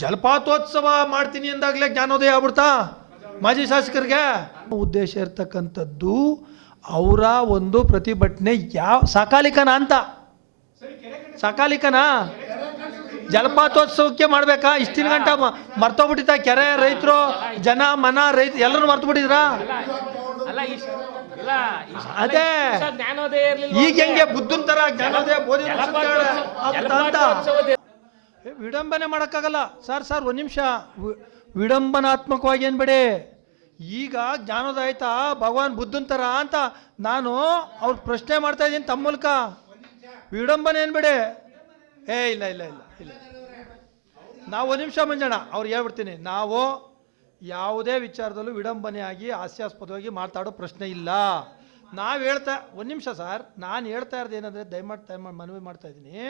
ಜಲಪಾತೋತ್ಸವ ಮಾಡ್ತೀನಿ ಅಂದಾಗಲೇ ಜ್ಞಾನೋದಯ ಆಗ್ಬಿಡ್ತಾ ಮಾಜಿ ಶಾಸಕರಿಗೆ? ಉದ್ದೇಶ ಇರ್ತಕ್ಕಂಥದ್ದು ಅವರ ಒಂದು ಪ್ರತಿಭಟನೆ ಯಾವ ಸಕಾಲಿಕನ ಅಂತ. ಸಕಾಲಿಕನಾ? ಜಲಪಾತೋತ್ಸವಕ್ಕೆ ಮಾಡಬೇಕಾ? ಇಷ್ಟಿನ ಗಂಟ ಮರ್ತೋಗ್ಬಿಟ್ಟಿತ್ತ? ಕೆರೆ ರೈತರು ಜನ ಮನ ರೈತ ಎಲ್ಲರೂ ಮರ್ತುಬಿಟ್ಟಿದ್ರಾ? ಅದೇ ಈಗ ಹೆಂಗೆ ಬುದ್ಧನ್ ತರ ಜ್ಞಾನೋದಯ ಬೋಧಿ ಅಂತ ವಿಡಂಬನೆ ಮಾಡೋಕ್ಕಾಗಲ್ಲ ಸರ್. ಒಂದು ನಿಮಿಷ, ವಿಡಂಬನಾತ್ಮಕವಾಗಿ ಏನ್ಬೇಡಿ. ಈಗ ಜ್ಞಾನೋದಯ ಆಯ್ತಾ ಭಗವಾನ್ ಬುದ್ಧನ್ ತರ ಅಂತ ನಾನು ಅವ್ರ ಪ್ರಶ್ನೆ ಮಾಡ್ತಾ ಇದ್ದೀನಿ ತಮ್ಮ ಮೂಲಕ. ವಿಡಂಬನೆ ಏನ್ಬೇಡಿ. ಇಲ್ಲ ಇಲ್ಲ ಇಲ್ಲ ಇಲ್ಲ ನಾವು ಒಂದು ನಿಮಿಷ ಮಂಜಣ್ಣ ಅವ್ರಿಗೆ ಹೇಳ್ಬಿಡ್ತೀನಿ, ನಾವು ಯಾವುದೇ ವಿಚಾರದಲ್ಲೂ ವಿಡಂಬನೆಯಾಗಿ ಹಾಸ್ಯಾಸ್ಪದವಾಗಿ ಮಾತಾಡೋ ಪ್ರಶ್ನೆ ಇಲ್ಲ. ನಾವು ಹೇಳ್ತಾ ಒಂದು ನಿಮಿಷ ಸರ್, ನಾನು ಹೇಳ್ತಾ ಇರೋದು ಏನಂದರೆ ದಯಮಾಡಿ ಮನವಿ ಮಾಡ್ತಾ ಇದ್ದೀನಿ,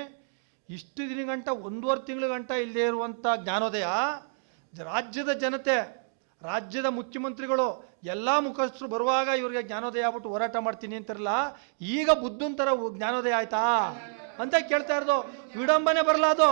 ಇಷ್ಟು ದಿನ ಗಂಟ 1.5 ತಿಂಗಳ ಗಂಟ ಇಲ್ಲದೆ ಇರುವಂಥ ಜ್ಞಾನೋದಯ ರಾಜ್ಯದ ಜನತೆ, ರಾಜ್ಯದ ಮುಖ್ಯಮಂತ್ರಿಗಳು ಎಲ್ಲ ಮುಖಸ್ಥರು ಬರುವಾಗ ಇವ್ರಿಗೆ ಜ್ಞಾನೋದಯ ಆಗ್ಬಿಟ್ಟು ಹೋರಾಟ ಮಾಡ್ತೀನಿ ಅಂತಾರಲ್ಲ, ಈಗ ಬುದ್ಧನ್ ಥರ ಜ್ಞಾನೋದಯ ಆಯ್ತಾ ಅಂತ ಕೇಳ್ತಾ ಇರೋದು. ವಿಡಂಬನೆ ಬರಲ್ಲ ಅದು.